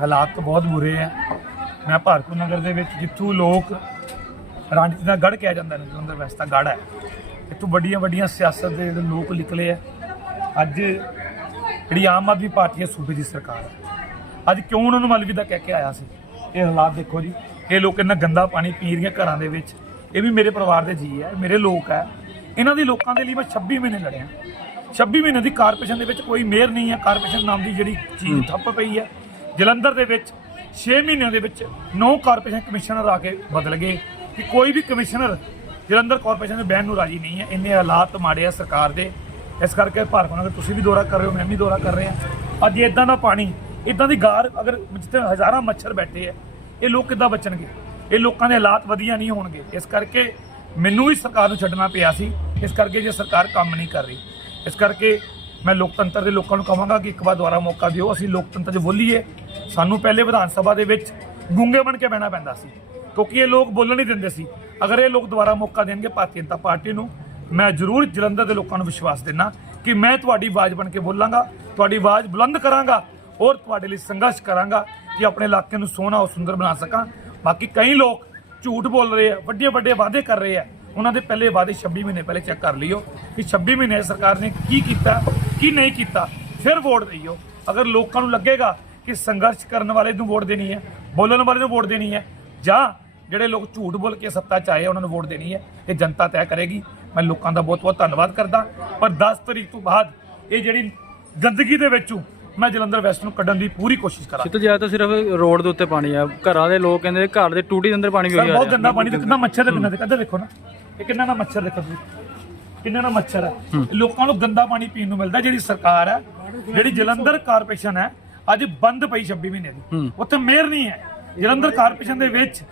ਹਾਲਾਤ ਬਹੁਤ ਬੁਰੇ ਆ। ਮੈਂ ਭਾਰਤਪੁਰ ਨਗਰ ਦੇ ਵਿੱਚ ਜਿੱਥੋਂ ਲੋਕ ਰਾਂਝੀ ਦਾ ਗੜ ਕਿਹਾ ਜਾਂਦਾ ਨੇ ਜਲੰਧਰ ਵੈਸਟ ਦਾ ਗੜ ਹੈ। ਇੱਥੋਂ ਵੱਡੀਆਂ ਵੱਡੀਆਂ ਸਿਆਸਤ ਦੇ ਜਿਹੜੇ ਲੋਕ ਨਿਕਲੇ ਆ। ਅੱਜ ਜਿਹੜੀ ਆਮ ਆਦਮੀ ਪਾਰਟੀ ਹੈ ਸੂਬੇ ਦੀ ਸਰਕਾਰ ਹੈ। ਅੱਜ ਕਿਉਂ ਉਹਨਾਂ ਨੂੰ ਅਲਵਿਦਾ ਕਹਿ ਕੇ ਆਇਆ ਸੀ? ਇਹ ਹਾਲਾਤ ਦੇਖੋ ਜੀ। ਇਹ ਲੋਕ ਇੰਨਾ ਗੰਦਾ ਪਾਣੀ ਪੀ ਰਹੀਆਂ ਘਰਾਂ ਦੇ ਵਿੱਚ। ਇਹ ਵੀ ਮੇਰੇ ਪਰਿਵਾਰ ਦੇ ਜੀ ਹੈ ਮੇਰੇ ਲੋਕ ਹੈ। ਇਹਨਾਂ ਦੀ ਲੋਕਾਂ ਦੇ ਲਈ ਮੈਂ 26 ਮਹੀਨੇ ਲੜਿਆ। 26 ਮਹੀਨੇ ਦੀ ਕਾਰਪੋਰੇਸ਼ਨ ਦੇ ਵਿੱਚ ਕੋਈ ਮੇਅਰ ਨਹੀਂ ਹੈ। ਕਾਰਪੋਰੇਸ਼ਨ ਨਾਮ ਦੀ ਜਿਹੜੀ ਚੀਜ਼ ਠੱਪ ਪਈ ਹੈ। ਜਲੰਧਰ ਦੇ ਵਿੱਚ 6 ਮਹੀਨਿਆਂ ਦੇ ਵਿੱਚ 9 ਕਾਰਪੋਰੇਸ਼ਨ ਕਮਿਸ਼ਨਰ ਆ ਕੇ ਬਦਲ ਗਏ ਕਿ ਕੋਈ ਵੀ ਕਮਿਸ਼ਨਰ ਜਲੰਧਰ ਕਾਰਪੋਰੇਸ਼ਨ ਦੇ ਬੈਨ ਨੂੰ ਰਾਜੀ ਨਹੀਂ ਹੈ। ਇੰਨੇ ਹਾਲਾਤ ਮਾੜੇ ਆ ਸਰਕਾਰ ਦੇ। ਇਸ ਕਰਕੇ ਭਾਰਤ ਨਗਰ ਤੁਸੀਂ ਵੀ ਦੌਰਾ ਕਰ ਰਹੇ ਹੋ, ਮੈਂ ਵੀ ਦੌਰਾ ਕਰ ਰਿਹਾ। ਅੱਜ ਇਦਾਂ ਦਾ ਪਾਣੀ ਇਦਾਂ ਦੀ ਗਾਰ ਅਗਰ ਜਿੱਥੇ ਹਜ਼ਾਰਾਂ ਮੱਛਰ ਬੈਠੇ ਆ, ਇਹ ਲੋਕ ਕਿੱਦਾਂ ਬਚਣਗੇ? ਇਹ ਲੋਕਾਂ ਦੇ ਹਾਲਾਤ ਵਧੀਆ ਨਹੀਂ ਹੋਣਗੇ। ਇਸ ਕਰਕੇ ਮੈਨੂੰ ਵੀ ਸਰਕਾਰ ਨੂੰ ਛੱਡਣਾ ਪਿਆ ਸੀ। ਇਸ ਕਰਕੇ ਜੇ ਸਰਕਾਰ ਕੰਮ ਨਹੀਂ ਕਰ ਰਹੀ। ਇਸ ਕਰਕੇ ਮੈਂ ਲੋਕਤੰਤਰ ਦੇ ਲੋਕਾਂ ਨੂੰ ਕਹਾਂਗਾ ਕਿ ਇੱਕ ਵਾਰ ਦੁਬਾਰਾ ਮੌਕਾ ਦਿਓ, ਅਸੀਂ ਲੋਕਤੰਤਰ 'ਚ ਬੋਲੀਏ। ਸਾਨੂੰ ਪਹਿਲੇ ਵਿਧਾਨ ਸਭਾ ਦੇ ਵਿੱਚ ਗੂੰਗੇ ਬਣ ਕੇ ਬਹਿਣਾ ਪੈਂਦਾ ਸੀ, ਕਿਉਂਕਿ ਇਹ ਲੋਕ ਬੋਲਣ ਨਹੀਂ ਦਿੰਦੇ ਸੀ। ਅਗਰ ਇਹ ਲੋਕ ਦੁਬਾਰਾ ਮੌਕਾ ਦੇਣਗੇ ਭਾਰਤੀ ਜਨਤਾ ਪਾਰਟੀ ਨੂੰ, ਮੈਂ ਜ਼ਰੂਰ ਜਲੰਧਰ ਦੇ ਲੋਕਾਂ ਨੂੰ ਵਿਸ਼ਵਾਸ ਦਿੰਦਾ ਕਿ ਮੈਂ ਤੁਹਾਡੀ ਆਵਾਜ਼ ਬਣ ਕੇ ਬੋਲਾਂਗਾ, ਤੁਹਾਡੀ ਆਵਾਜ਼ ਬੁਲੰਦ ਕਰਾਂਗਾ ਔਰ ਤੁਹਾਡੇ ਲਈ ਸੰਘਰਸ਼ ਕਰਾਂਗਾ ਕਿ ਆਪਣੇ ਇਲਾਕੇ ਨੂੰ ਸੋਹਣਾ ਔਰ ਸੁੰਦਰ ਬਣਾ ਸਕਾਂ। ਬਾਕੀ ਕਈ ਲੋਕ ਝੂਠ ਬੋਲ ਰਹੇ ਆ ਵੱਡੇ ਵੱਡੇ ਵਾਅਦੇ ਕਰ ਰਹੇ ਆ। ਉਹਨਾਂ ਦੇ ਪਹਿਲੇ ਵਾਅਦੇ 26 ਮਹੀਨੇ ਪਹਿਲੇ ਚੈੱਕ ਕਰ ਲਿਓ ਕਿ 26 ਮਹੀਨੇ ਸਰਕਾਰ ਨੇ ਕੀ ਕੀਤਾ ਕੀ ਨਹੀਂ ਕੀਤਾ ਫਿਰ ਵੋਟ ਦਿਓ ਅਗਰ ਲੋਕਾਂ ਨੂੰ ਲੱਗੇਗਾ ਕਿ ਸੰਘਰਸ਼ ਕਰਨ ਵਾਲੇ ਨੂੰ ਵੋਟ ਦੇਣੀ ਹੈ ਬੋਲਣ ਵਾਲੇ ਨੂੰ ਵੋਟ ਦੇਣੀ ਹੈ ਜਾਂ ਜਿਹੜੇ ਲੋਕ ਝੂਠ ਬੋਲ ਕੇ ਸੱਤਾ ਚ ਆਏ ਉਹਨਾਂ ਨੂੰ ਵੋਟ ਦੇਣੀ ਹੈ ਇਹ ਜਨਤਾ ਤੈਅ ਕਰੇਗੀ। ਮੈਂ ਲੋਕਾਂ ਦਾ ਬਹੁਤ ਬਹੁਤ ਧੰਨਵਾਦ ਕਰਦਾ। ਪਰ 10 ਤਰੀਕ ਤੋਂ ਬਾਅਦ ਇਹ ਜਿਹੜੀ ਗੰਦਗੀ ਦੇ ਵਿੱਚੋਂ ਮੈਂ ਜਲੰਧਰ ਵੈਸਟ ਨੂੰ ਕੱਢਣ ਦੀ ਪੂਰੀ ਕੋਸ਼ਿਸ਼ ਕਰਾਂ ਸ਼ੀਤਲ ਜ਼ਿਆਦਾ ਤਾਂ ਸਿਰਫ ਰੋਡ ਦੇ ਉੱਤੇ ਪਾਣੀ ਆ। ਘਰਾਂ ਦੇ ਲੋਕ ਕਹਿੰਦੇ ਘਰ ਦੇ ਟੂਟੀ ਦੇ ਅੰਦਰ ਪਾਣੀ ਵੀ ਸਰ ਹੋਈ ਆ ਬਹੁਤ ਗੰਦਾ ਪਾਣੀ ਤੇ ਕਿੰਨਾ ਮੱਛਰ ਹੈ ਕਿੰਨਾ ਤੇ ਕਦੇ ਦੇਖੋ ਨਾ। ਇਹ ਕਿੰਨਾ ਨਾ ਮੱਛਰ ਦੇਖੋ ਤੁਸੀਂ। ਕਿੰਨਾ ਨਾ ਮੱਛਰ ਹੈ। ਲੋਕਾਂ ਨੂੰ ਗੰਦਾ ਪਾਣੀ ਪੀਣ ਨੂੰ ਮਿਲਦਾ ਜਿਹੜੀ ਸਰਕਾਰ ਹੈ ਜਿਹੜੀ ਜਲੰਧਰ ਕਾਰਪੋਰੇਸ਼ਨ ਹੈ ਅੱਜ ਬੰਦ ਪਈ 26 ਮਹੀਨੇ ਦੀ। ਉੱਥੇ ਮੇਅਰ ਨਹੀਂ ਹੈ। ਜਲੰਧਰ ਕਾਰਪੋਰੇਸ਼ਨ ਦੇ ਵਿੱਚ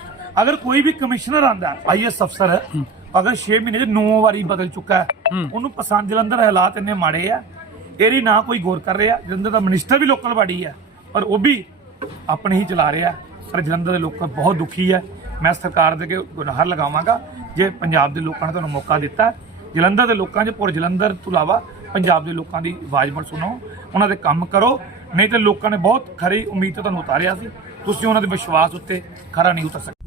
ਅਗਰ ਕੋਈ ਵੀ ਕਮਿਸ਼ਨਰ ਆਂਦਾ ਆਈਐਸ ਅਫਸਰ ਹੈ। ਅਗਰ 6 ਮਹੀਨੇ ਚ 9 ਵਾਰੀ ਬਦਲ ਚੁੱਕਾ ਹੈ ਉਹਨੂੰ ਪਸੰਦ ਜਲੰਧਰ ਦੇ ਹਾਲਾਤ ਇੰਨੇ ਮਾੜੇ ਆ ਇਹਦੀ ਨਾ ਕੋਈ ਗੌਰ ਕਰ ਰਿਹਾ। ਜਲੰਧਰ ਦਾ ਮਿਨਿਸਟਰ ਵੀ ਲੋਕਲ ਬਾਡੀ ਹੈ ਪਰ ਉਹ ਵੀ ਆਪਣੇ ਹੀ ਚਲਾ ਰਿਹਾ ਪਰ ਜਲੰਧਰ ਦੇ ਲੋਕ ਬਹੁਤ ਦੁਖੀ ਹੈ। ਮੈਂ ਸਰਕਾਰ ਦੇ ਅੱਗੇ ਗੁਨਾਹ ਲਗਾਵਾਂਗਾ, ਜੇ ਪੰਜਾਬ ਦੇ ਲੋਕਾਂ ਨੇ ਤੁਹਾਨੂੰ ਮੌਕਾ ਦਿੱਤਾ ਜਲੰਧਰ ਦੇ ਲੋਕਾਂ 'ਚ ਪੁਰ ਜਲੰਧਰ ਤੋਂ ਇਲਾਵਾ ਪੰਜਾਬ ਦੇ ਲੋਕਾਂ ਦੀ ਆਵਾਜ਼ ਮਤ ਸੁਣੋ, ਉਹਨਾਂ ਦੇ ਕੰਮ ਕਰੋ, ਨਹੀਂ ਤੇ ਲੋਕਾਂ ਨੇ ਬਹੁਤ ਖਰੀ ਉਮੀਦ ਤੇ ਤੁਹਾਨੂੰ ਉਤਾਰਿਆ ਸੀ। ਤੁਸੀਂ ਉਹਨਾਂ ਦੇ ਵਿਸ਼ਵਾਸ ਉੱਤੇ ਖਰਾ ਨਹੀਂ ਉਤਰ ਸਕਦੇ